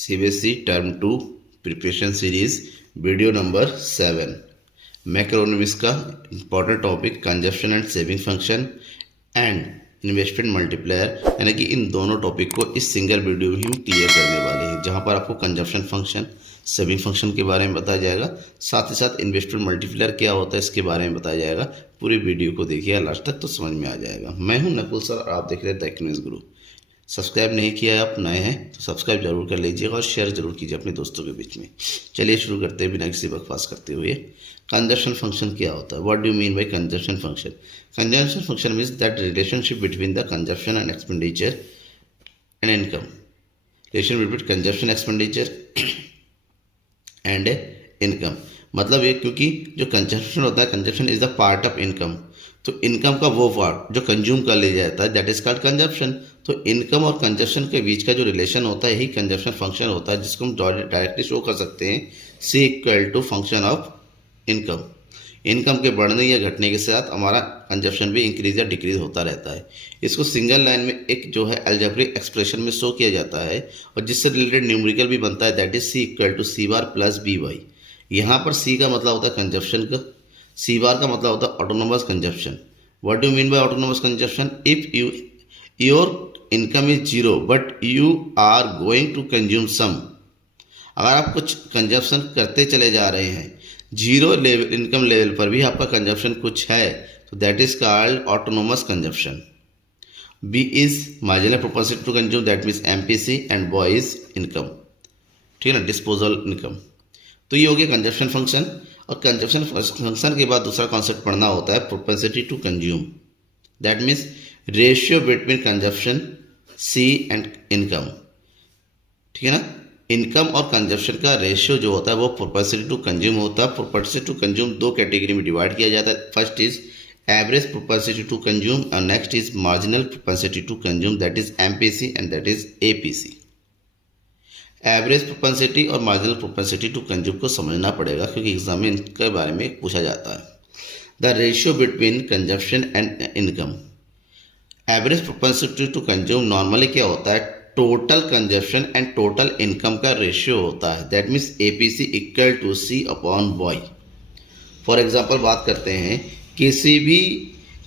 CBSE term 2 preparation series video number 7 macroeconomics का important topic consumption and saving function and investment multiplier, यानी कि इन दोनों topic को इस सिंगल वीडियो में हम क्लियर करने वाले हैं, जहां पर आपको कंजप्शन फंक्शन सेविंग फंक्शन के बारे में बताया जाएगा, साथ ही साथ इन्वेस्टमेंट मल्टीप्लायर क्या होता है इसके बारे में बताया जाएगा। पूरी वीडियो को देखिए लास्ट तक तो समझ में आ जाएगा। मैं हूं नकुल सर और आप देख रहे हैं द इकोनॉमिक्स गुरु। सब्सक्राइब नहीं किया है, आप नए हैं तो सब्सक्राइब जरूर कर लीजिएगा और शेयर जरूर कीजिए अपने दोस्तों के बीच में। चलिए शुरू करते हैं बिना किसी बकवास करते हुए। कंजप्शन फंक्शन क्या होता है? What do you mean bye consumption function? Consumption function means that relationship between the consumption and expenditure and income. Relation between consumption expenditure and income, मतलब ये क्योंकि जो कंजप्शन होता है, consumption is the part of income, तो income का वो part जो कंज्यूम कर लिया जाता है दैट इज कॉल्ड कंजप्शन। तो इनकम और कंजप्शन के बीच का जो रिलेशन होता है यही कंजप्शन फंक्शन होता है, जिसको हम डायरेक्टली शो कर सकते हैं C equal to function of income. Income के बढ़ने या घटने के साथ हमारा कंजप्शन भी इंक्रीज या डिक्रीज होता रहता है। इसको सिंगल लाइन में एक जो है अलजेब्रिक एक्सप्रेशन में शो किया जाता है और जिससे रिलेटेड न्यूमेरिकल भी बनता है that is C equal to C bar plus B Y. यहाँ पर सी का मतलब होता है कंजप्शन का, सी बार का मतलब होता है autonomous consumption. What do mean by autonomous consumption? If your income is zero but you are going to consume some, अगर आप कुछ कंजप्शन करते चले जा रहे हैं जीरो लेवल इनकम लेवल पर भी आपका कंजप्शन कुछ है, तो that is called autonomous consumption. B is marginal propensity to consume, that means MPC, and Y is income, ठीक है ना, डिस्पोजल इनकम। तो ये हो गया कंजप्शन फंक्शन। और कंजप्शन फंक्शन के बाद दूसरा कॉन्सेप्ट पढ़ना होता है propensity to consume, that means ratio between consumption C and income, ठीक है ना। इनकम और कंजप्शन का रेशियो जो होता है वो प्रोपेंसिटी टू कंज्यूम होता है। प्रोपेंसिटी टू कंज्यूम दो कैटेगरी में डिवाइड किया जाता है। First is average propensity to consume और next is marginal propensity to consume, that is MPC and that is APC. Average propensity और मार्जिनल प्रोपेंसिटी टू कंज्यूम को समझना पड़ेगा क्योंकि एग्जाम में इनके बारे में पूछा जाता है। The ratio between consumption and income. Average propensity to consume normally क्या होता है? Total consumption and total income का रेशियो होता है, that means APC equal to C upon Y. For example बात करते हैं, किसी भी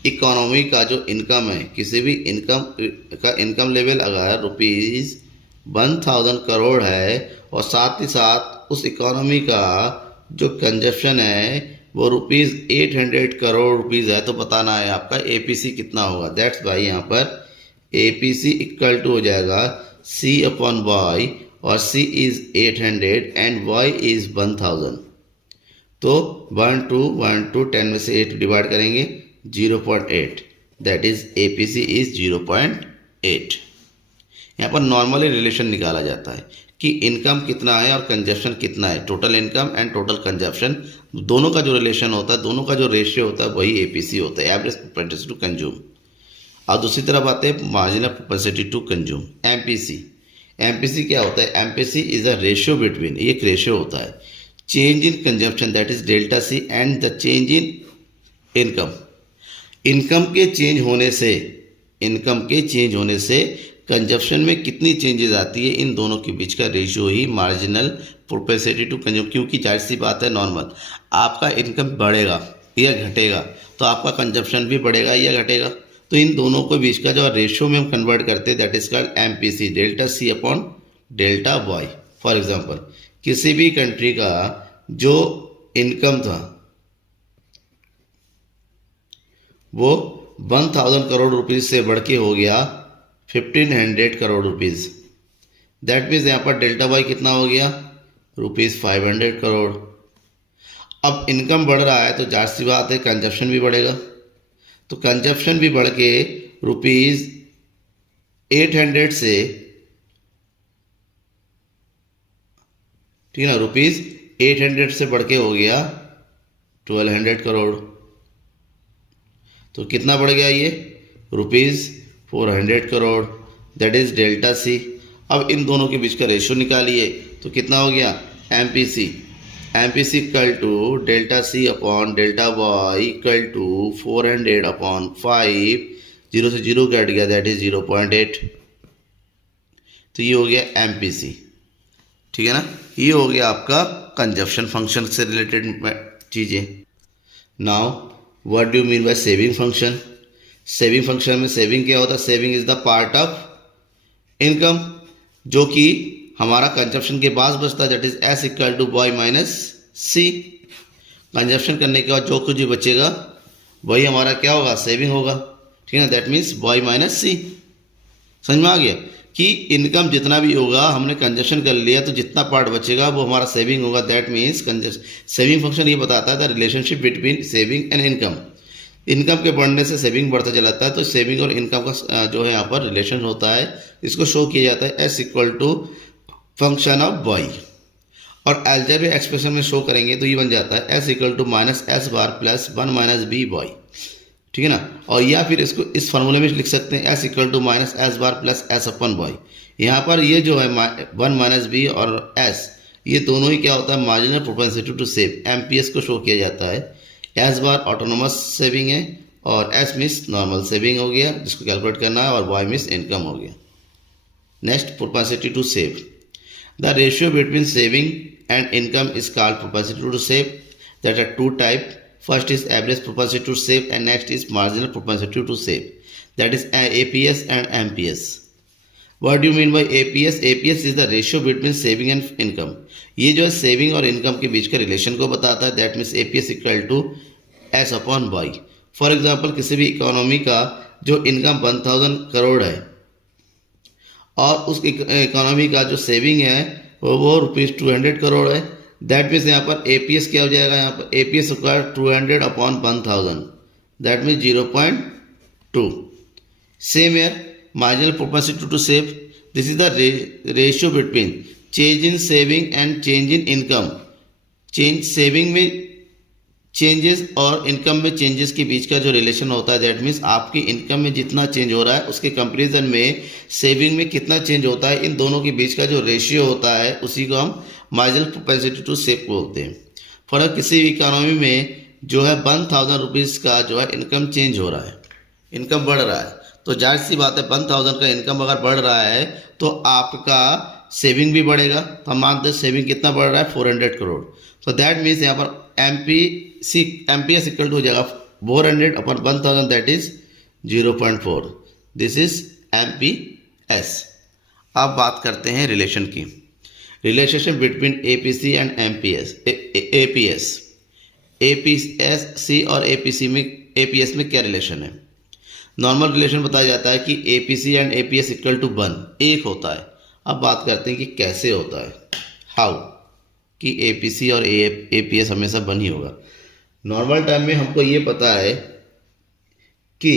इकोनॉमी का जो इनकम है, किसी भी इनकम लेवल अगर रुपीज़ 1000 करोड़ है और साथ ही साथ उस इकोनॉमी का जो कंजप्शन है वो रुपीज़ 800 करोड़ रुपीज़ है, तो बताना है आपका एपीसी कितना होगा। दैट्स वाई यहाँ पर एपीसी इक्वल टू हो जाएगा सी अपॉन वाई, और सी इज 800 एंड वाई इज 1000। तो 10 में से 8 डिवाइड करेंगे 0.8, दैट इज एपीसी इज 0.8। यहाँ पर नॉर्मली रिलेशन निकाला जाता है कि इनकम कितना है और कंजप्शन कितना है। Total income and total consumption दोनों का जो रिलेशन होता है, दोनों का जो रेशियो होता है वही एपीसी होता है, एवरेज प्रोपेंसिटी टू कंज्यूम। और दूसरी तरफ आते हैं marginal propensity to consume, MPC. MPC क्या होता है? MPC is a ratio between, एक रेशियो होता है, change in consumption that is delta C and the change in income. Income के चेंज होने से कंजप्शन में कितनी चेंजेस आती है, इन दोनों के बीच का रेशियो ही मार्जिनल प्रोपेंसिटी टू कंज्यूम। क्योंकि जाहिर सी बात है, नॉर्मल आपका इनकम बढ़ेगा या घटेगा तो आपका कंजप्शन भी बढ़ेगा या घटेगा, तो इन दोनों के बीच का जो रेशियो में हम कन्वर्ट करते हैं that is called MPC, delta C upon delta Y. For example, किसी भी कंट्री का जो इनकम था वो 1000 करोड़ रुपीज से बढ़ के हो गया 1500 करोड़ रुपीज, दैट मीन्स यहाँ पर डेल्टा वाई कितना हो गया? रुपीज 500 करोड़। अब इनकम बढ़ रहा है तो जाहिर सी बात है कंजप्शन भी बढ़ेगा, तो कंजप्शन भी बढ़ के रुपीज 800 से, ठीक है ना, रुपीज 800 से बढ़ के हो गया 1200 करोड़। तो कितना बढ़ गया ये? Rupees 400 crore, that is delta C. अब इन दोनों के बीच का रेशियो निकालिए तो कितना हो गया? MPC. MPC equal to delta C upon delta Y equal to 400 upon 5, 0 से 0 कट गया दैट इज 0.8। तो ये हो गया एमपीसी। ठीक है ना। ये हो गया आपका कंजप्शन फंक्शन से रिलेटेड चीज़ें। Now what do you mean by saving function. Saving function में सेविंग क्या होता है, saving is the part of income जो कि हमारा कंजप्शन के बाद बचता है, that is S equal to Y minus C. Consumption करने के बाद जो कुछ भी बचेगा वही हमारा क्या होगा, सेविंग होगा। ठीक है ना, दैट मीन्स वाई माइनस सी। समझ में आ गया कि इनकम जितना भी होगा हमने कंजप्शन कर लिया तो जितना पार्ट बचेगा वो हमारा सेविंग होगा। दैट मीन्स सेविंग फंक्शन ये बताता है the relationship between saving and income. Income के बढ़ने से सेविंग बढ़ता चलाता है, तो सेविंग और इनकम का जो है यहाँ पर रिलेशन होता है, इसको शो किया जाता है S equal to function of Y. और अलजेब्रिक एक्सप्रेशन में शो करेंगे तो ये बन जाता है S equal to minus S bar plus 1 minus B Y. ठीक है ना, और या फिर इसको इस फॉर्मूले में लिख सकते हैं S equal to minus S bar plus S upon Y. यहाँ पर ये जो है 1 माइनस बी और एस ये दोनों ही क्या होता है, marginal propensity to save, MPS को शो किया जाता है। एस बार ऑटोनोमस सेविंग है और एस मिस नॉर्मल सेविंग हो गया जिसको कैलकुलेट करना है, और वाई मिस इनकम हो गया। Next, propensity to save. The ratio between saving and income is called propensity to save. That are two type. First is average propensity to save and next is marginal propensity to save. That is APS and MPS. What do you mean by APS? APS is the ratio between saving and income. ये जो है saving और income के बीच के relation को बताता है। That means APS equal to S upon Y. For example किसी भी इकोनॉमी का जो इनकम 1000 करोड़ है और उस इकोनॉमी का जो सेविंग है वो रुपीज़ 200 करोड़ है, दैट मीन्स यहाँ पर एपीएस क्या हो जाएगा, यहाँ पर APS square 200 upon 1000, that means 0.2। Same year marginal propensity to save, this is the ratio between change in saving and change in income. Change saving में चेंजेस और इनकम में चेंजेस के बीच का जो रिलेशन होता है, दैट मीन्स आपकी इनकम में जितना चेंज हो रहा है उसके कंपेरिजन में सेविंग में कितना चेंज होता है, इन दोनों के बीच का जो रेशियो होता है उसी को हम मार्जिनल प्रोपेंसिटी टू सेव बोलते हैं। फॉर किसी भी इकोनॉमी में जो है 1000 रुपीज़ का जो है इनकम चेंज हो रहा है, इनकम बढ़ रहा है, तो जाहिर सी बात है 1000 का इनकम अगर बढ़ रहा है तो आपका सेविंग भी बढ़ेगा। तो हम मानते हैं सेविंग कितना बढ़ रहा है, 400 करोड़। तो दैट मीन्स यहाँ पर एमपीएस इक्वल टू हो जाएगा 400 upon 1000, that is 0.4। This is MPS. अब बात करते हैं रिलेशन की। Relationship between APC and MPS, APS, APSC और एपीएस में क्या रिलेशन है। नॉर्मल रिलेशन बताया जाता है कि APC and APS equal to 1, एक होता है। अब बात करते हैं कि कैसे होता है, हाउ, कि एपीसी और एपीएस हमेशा 1 ही होगा। नॉर्मल टाइम में हमको ये पता है कि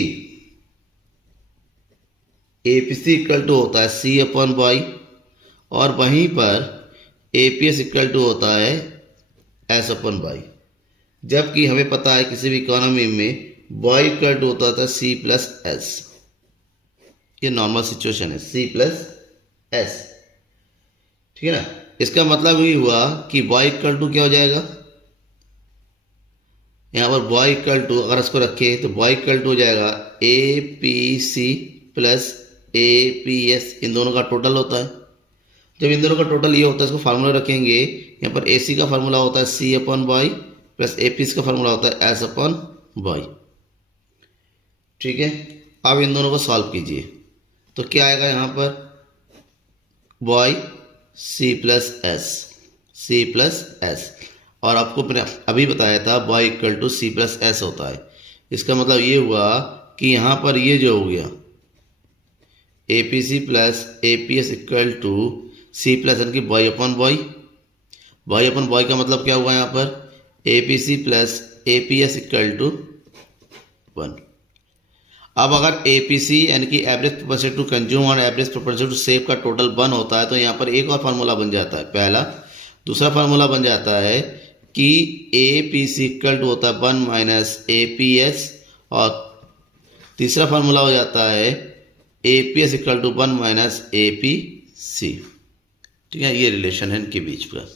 एपीसी इक्वल टू होता है सी अपॉन वाई, और वहीं पर एपीएस इक्वल टू होता है एस अपॉन वाई। जबकि हमें पता है किसी भी इकोनॉमी में वाई इक्वल टू होता था सी प्लस एस। ये नॉर्मल सिचुएशन है, सी प्लस एस। ठीक है ना, इसका मतलब ये हुआ कि वाई इक्वल टू क्या हो जाएगा, यहाँ पर वाई इक्वल टू अगर इसको रखें तो वाई इक्वल टू हो जाएगा A P C plus A P S, इन दोनों का टोटल होता है। जब इन दोनों का टोटल ये होता है इसको फार्मूला रखेंगे, यहाँ पर ए सी का फार्मूला होता है C upon Y plus A P C का फार्मूला होता है एस अपॉन वाई। ठीक है, अब इन दोनों को सॉल्व कीजिए तो क्या आएगा, यहाँ पर Y C plus S, C plus S, और आपको मैंने अभी बताया था y equal to C plus S होता है। इसका मतलब ये हुआ कि यहाँ पर ये जो हो गया A P C plus A P S equal to C plus यानी कि Y upon Y. Y upon Y का मतलब क्या हुआ यहाँ पर A P C plus A P S equal to 1। अब अगर ए पी सी यानी कि एवरेज प्रोपेंसिटी टू कंज्यूम और एवरेज प्रोपेंसिटी टू सेव का टोटल 1 होता है, तो यहाँ पर एक और फार्मूला बन जाता है। पहला, दूसरा फार्मूला बन जाता है कि A P C equal to होता है 1 माइनस ए पी एस, और तीसरा फार्मूला हो जाता है A P S equal to 1 minus A P C. ठीक है, ये रिलेशन है इनके बीच का।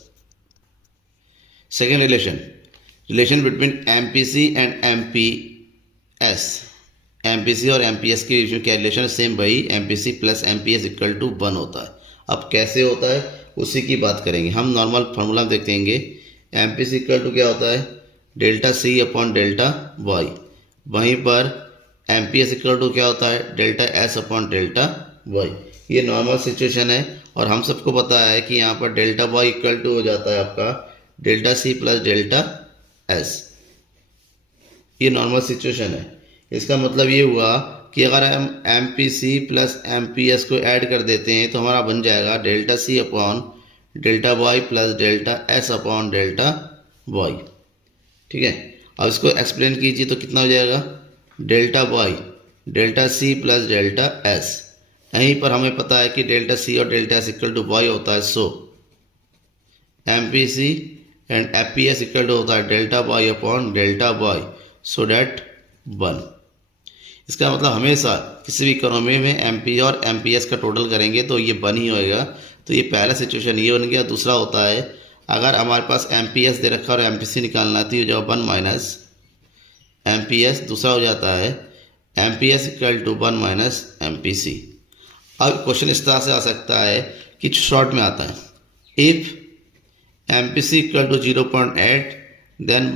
Second relation between M P C and M P S. M P C और एम पी एस के बीच में क्या रिलेशन है, सेम वही M P C plus M P S equal to 1 होता है। अब कैसे होता है, उसी की बात करेंगे। हम नॉर्मल फार्मूला देखेंगे, M P C equal to क्या होता है, delta C upon delta Y. वहीं पर M P S equal to क्या होता है, delta S upon delta Y. ये नॉर्मल सिचुएशन है और हम सबको पता है कि यहाँ पर डेल्टा वाई इक्वल टू हो जाता है आपका delta C plus delta S. ये नॉर्मल सिचुएशन है। इसका मतलब ये हुआ कि अगर हम M P C plus M P S को ऐड कर देते हैं तो हमारा बन जाएगा delta C upon delta Y plus delta S upon delta Y. ठीक है, अब इसको एक्सप्लेन कीजिए तो कितना हो जाएगा, delta Y delta C plus delta S. यहीं पर हमें पता है कि डेल्टा सी और delta S equal to Y होता है, so M P C and F P S equal to होता है delta Y upon delta Y, so that 1। इसका मतलब हमेशा किसी भी इकोनॉमी में एम पी और एम पी एस का टोटल करेंगे तो ये 1 ही होएगा। तो ये पहला सिचुएशन ये बन गया। दूसरा होता है अगर हमारे पास एम पी एस दे रखा और एम पी सी निकालना है तो ये हो जाएगा 1 माइनस एम पी एस। दूसरा हो जाता है M P S equal to 1 minus M P C. अब क्वेश्चन इस तरह से आ सकता है कि शॉर्ट में आता है, if M P C equal to 0.8 then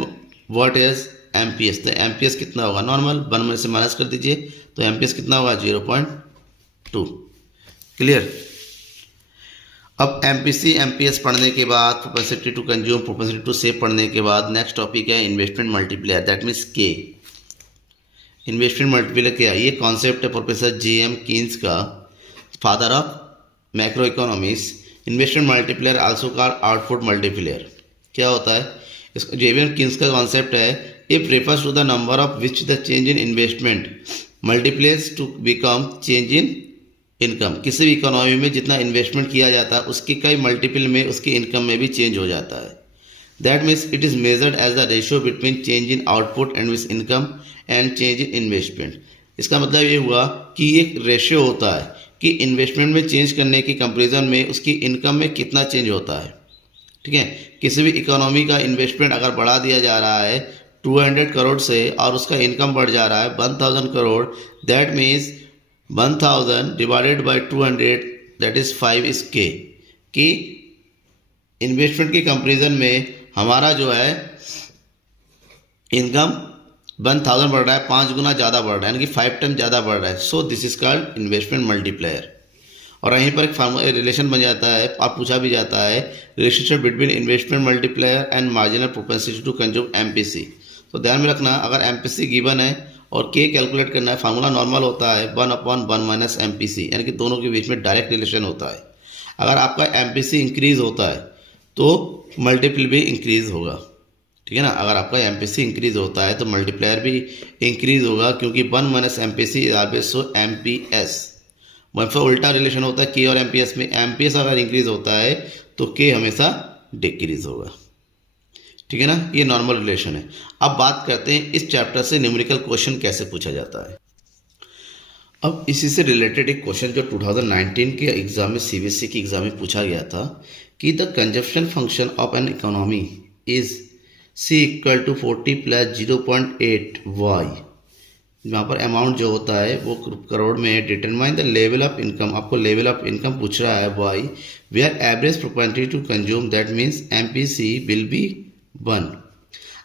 what is M P S. तो एम पी एस कितना होगा, नॉर्मल 1 में से माइनस कर दीजिए तो एम पी एस कितना होगा 0.2। क्लियर। अब M P C M P S पढ़ने के बाद propensity to consume propensity to save पढ़ने के बाद नेक्स्ट टॉपिक है investment multiplier, that means K. Investment multiplier क्या है, ये कॉन्सेप्ट है प्रोफेसर जे एम कीन्स का, father of macro economics. Investment multiplier also called output multiplier. क्या होता है, इसका जे एम कीन्स का कॉन्सेप्ट है, if refers to the number of which the change in investment multipliers to become change in income. किसी भी economy में जितना इन्वेस्टमेंट किया जाता है उसके कई मल्टीपल में उसकी इनकम में भी चेंज हो जाता है। That means it is measured as the ratio between change in output and which income and change in investment. इसका मतलब ये हुआ कि एक रेशियो होता है कि इन्वेस्टमेंट में चेंज करने की कंपेरिजन में उसकी इनकम में कितना चेंज होता है। ठीक है, किसी भी इकोनॉमी का इन्वेस्टमेंट अगर बढ़ा दिया जा रहा है 200 करोड़ से और उसका इनकम बढ़ जा रहा है 1000 crore, that means 1000 divided by 200 that is 5 is के। कि इन्वेस्टमेंट के कंपेरिजन में हमारा जो है इनकम 1000 बढ़ रहा है, 5 गुना ज़्यादा बढ़ रहा है, यानी कि 5 टाइम ज़्यादा बढ़ रहा है। So this is called investment multiplier. और यहीं पर एक रिलेशन बन जाता है, आप पूछा भी जाता है, relationship between investment multiplier and marginal propensity to consume M P C. तो ध्यान में रखना, अगर एम पी सी गिवन है और के कैलकुलेट करना है, फार्मूला नॉर्मल होता है 1/1 माइनस एम पी सी, यानी कि दोनों के बीच में डायरेक्ट रिलेशन होता है। अगर आपका एम पी सी इंक्रीज होता है तो मल्टीपल भी इंक्रीज होगा। ठीक है ना, अगर आपका एम पी सी इंक्रीज होता है तो मल्टीप्लायर भी इंक्रीज होगा, क्योंकि 1 minus M P C is always so M P S. वहीं पर उल्टा रिलेशन होता है के और एम पी एस में, एम पी एस अगर इंक्रीज होता है तो के हमेशा डिक्रीज होगा। ठीक है ना, ये नॉर्मल रिलेशन है। अब बात करते हैं इस चैप्टर से न्यूमेरिकल क्वेश्चन कैसे पूछा जाता है। अब इसी से रिलेटेड एक क्वेश्चन जो 2019 के एग्जाम में सीबीएसई के एग्जाम में पूछा गया था कि the consumption function of an economy is C equal to 40 plus 0.8 Y. यहाँ पर अमाउंट जो होता है वो करोड़ में है। Determine the level of income, आपको लेवल ऑफ इनकम पूछ रहा है Y, where average propensity to consume that means M P C will be 1।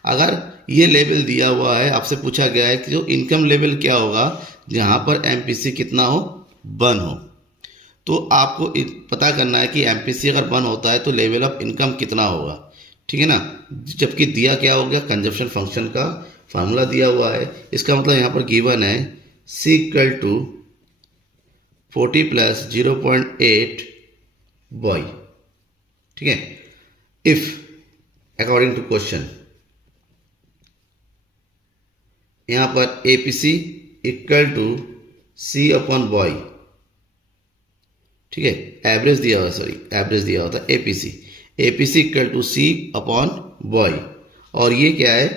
अगर ये लेवल दिया हुआ है, आपसे पूछा गया है कि जो इनकम लेवल क्या होगा जहाँ पर एम पी सी कितना हो, 1 हो, तो आपको पता करना है कि एम पी सी अगर 1 होता है तो लेवल ऑफ इनकम कितना होगा। ठीक है ना, जबकि दिया क्या हो गया, कंजप्शन फंक्शन का फार्मूला दिया हुआ है। इसका मतलब यहाँ पर गिवन है C equal to 40 plus 0.8 Y. ठीक है, इफ अकॉर्डिंग टू क्वेश्चन यहाँ पर A P C equal to C upon Y. ठीक है, एवरेज दिया हुआ, सॉरी एवरेज दिया हुआ था A P C equal to C upon Y, और ये क्या है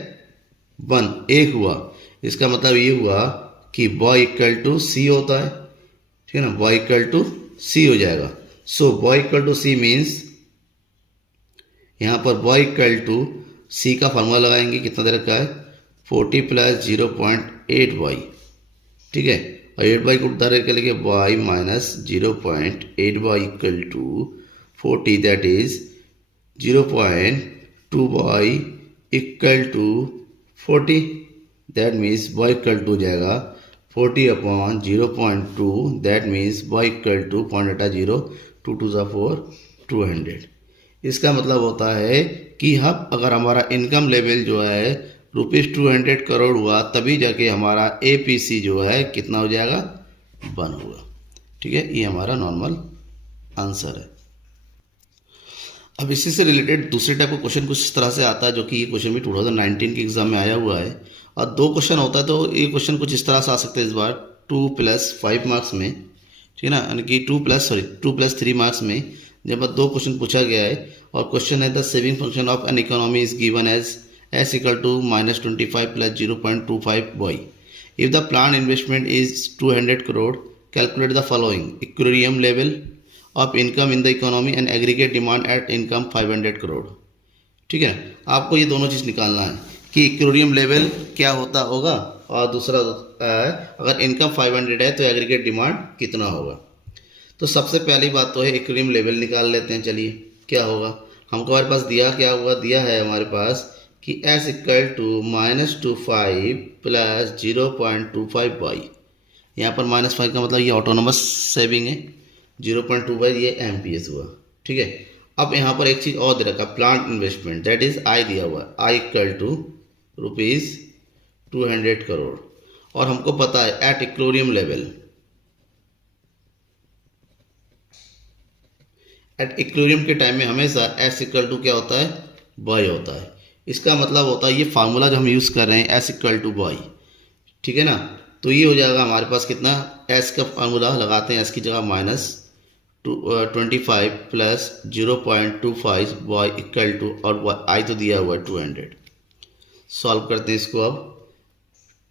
1 एक हुआ। इसका मतलब ये हुआ कि वाई इक्वल टू सी होता है। ठीक है ना, वाई इक्वल टू सी हो जाएगा। So Y equal to C means यहाँ पर वाई इक्वल टू सी का फार्मूला लगाएंगे, कितना दे रखा है 40 प्लस 0.8 वाई। ठीक है, और 8 वाई को उधर करके Y minus 0.8 Y equal to 40, that is 0.2 y equal to 40, that means y equal to जाएगा 40 upon 0.2, that means y equal to 0.0, 2 2 ज़ा 4, 200। इसका मतलब होता है कि हम अगर हमारा इनकम लेवल जो है ₹200 करोड़ हुआ तभी जाके हमारा APC जो है कितना हो जाएगा, 1 होगा। ठीक है, ये हमारा नॉर्मल आंसर है। अब इसी से रिलेटेड दूसरे टाइप का क्वेश्चन कुछ इस तरह से आता है, जो कि ये क्वेश्चन भी 2019 के एग्जाम में आया हुआ है, और 2 क्वेश्चन होता है, तो ये क्वेश्चन कुछ इस तरह से आ सकते हैं इस बार 2+5 मार्क्स में। ठीक है ना, यानी कि 2+3 मार्क्स में जब 2 क्वेश्चन पूछा गया है, और क्वेश्चन है the saving function of an economy is given as S equal to -25 + 0.25 y। If the plan investment is 200 crore, calculate the following: equilibrium level of income in the economy and aggregate demand at income 500 crore. ठीक है, आपको ये दोनों चीज़ निकालना है कि equilibrium level क्या होता होगा, और दूसरा अगर इनकम 500 है तो एग्रीगेट डिमांड कितना होगा। तो सबसे पहली बात तो है इक्विलिब्रियम लेवल निकाल लेते हैं। चलिए, क्या होगा, हमको हमारे पास दिया है हमारे पास कि S इक्वल टू -25 + 0.25 y। यहाँ पर -5 का मतलब ये ऑटोनोमस सेविंग है, 0.25 ये MPS हुआ। ठीक है, अब यहाँ पर एक चीज़ और दे रखा, plant investment, that is I दिया हुआ, I इक्वल टू ₹200 करोड़, और हमको पता है at equilibrium level, at equilibrium के टाइम में हमेशा S इक्वल टू क्या होता है, y होता है। इसका मतलब होता है ये फार्मूला जो हम यूज़ कर रहे हैं S इक्वल टू y, ठीक है ना, तो ये हो जाएगा हमारे पास कितना, S का फार्मूला लगाते हैं, S की जगह -25 + 0.25 y इक्वल टू, और I तो दिया हुआ है 200। सॉल्व करते हैं इसको, अब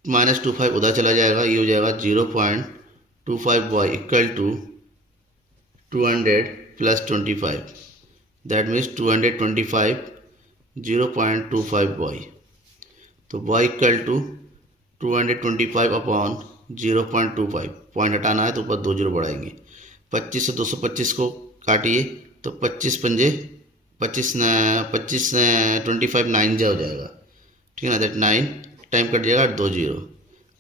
-25 उधर चला जाएगा, ये हो जाएगा 0.25 y equal to 200 + 25, that means 225 0.25 y, तो y equal to 225 upon 0.25, point हटाना है तो ऊपर 2 जीरो बढ़ाएंगे, 25 से 225 को काटिए तो 25 पंजे 25 25 9 जा हो जाएगा। ठीक है ना, दैट 9 टाइम कट जाएगा 2 zero,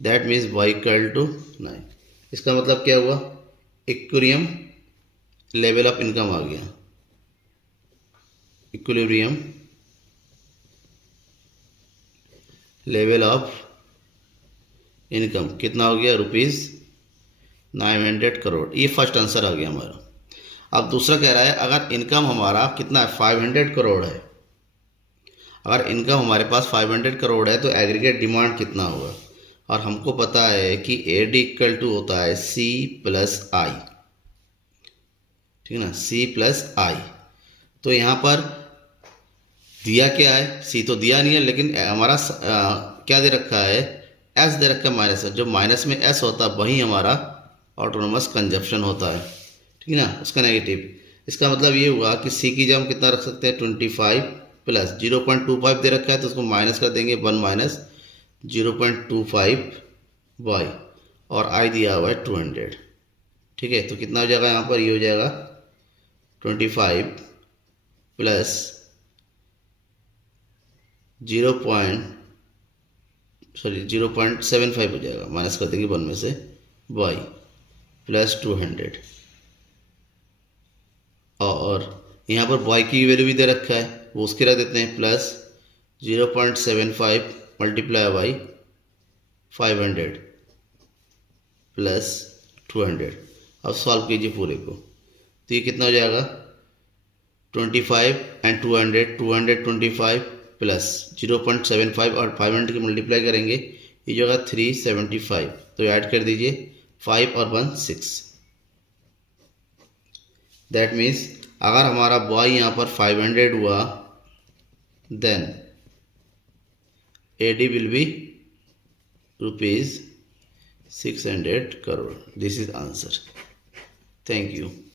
that means y equal to 9। इसका मतलब क्या हुआ, इक्विलिब्रियम लेवल ऑफ इनकम आ गया, इक्विलिब्रियम लेवल ऑफ इनकम कितना हो गया, ₹900 करोड़। ये फर्स्ट आंसर आ गया हमारा। अब दूसरा कह रहा है अगर इनकम हमारा कितना है, 500 करोड़ है, अगर इनकम हमारे पास 500 करोड़ है तो एग्रीगेट डिमांड कितना होगा, और हमको पता है कि AD इक्वल टू होता है C + I। ठीक है ना, C + I। तो यहाँ पर दिया क्या है, C तो दिया नहीं है, लेकिन हमारा क्या दे रखा है, S दे रखा है माइनस, जो माइनस में S होता है वही हमारा ऑटोनोमस कंजप्शन होता है। ठीक है ना, उसका नेगेटिव। इसका मतलब ये हुआ कि C की जगह हम कितना रख सकते हैं, 25 + 0.25 दे रखा है तो उसको माइनस कर देंगे, 1 - 0.25 y, और I दिया हुआ है 200। ठीक है, तो कितना हो जाएगा यहाँ पर, ये हो जाएगा 25 + 0.75 हो जाएगा, माइनस कर देंगे 1 में से y + 200, और यहाँ पर y की वैल्यू भी दे रखा है, वो उसके रख देते हैं, प्लस 0.75 × y 500 + 200। अब सॉल्व कीजिए पूरे को, तो ये कितना हो जाएगा, 25 एंड 200, 225 प्लस 0.75 और 500 की मल्टीप्लाई करेंगे, ये जो है 375, तो ऐड कर दीजिए 5 और 1 6। दैट मीन्स अगर हमारा y यहाँ पर 500 हुआ, then AD will be ₹600 crore. This is answer. Thank you.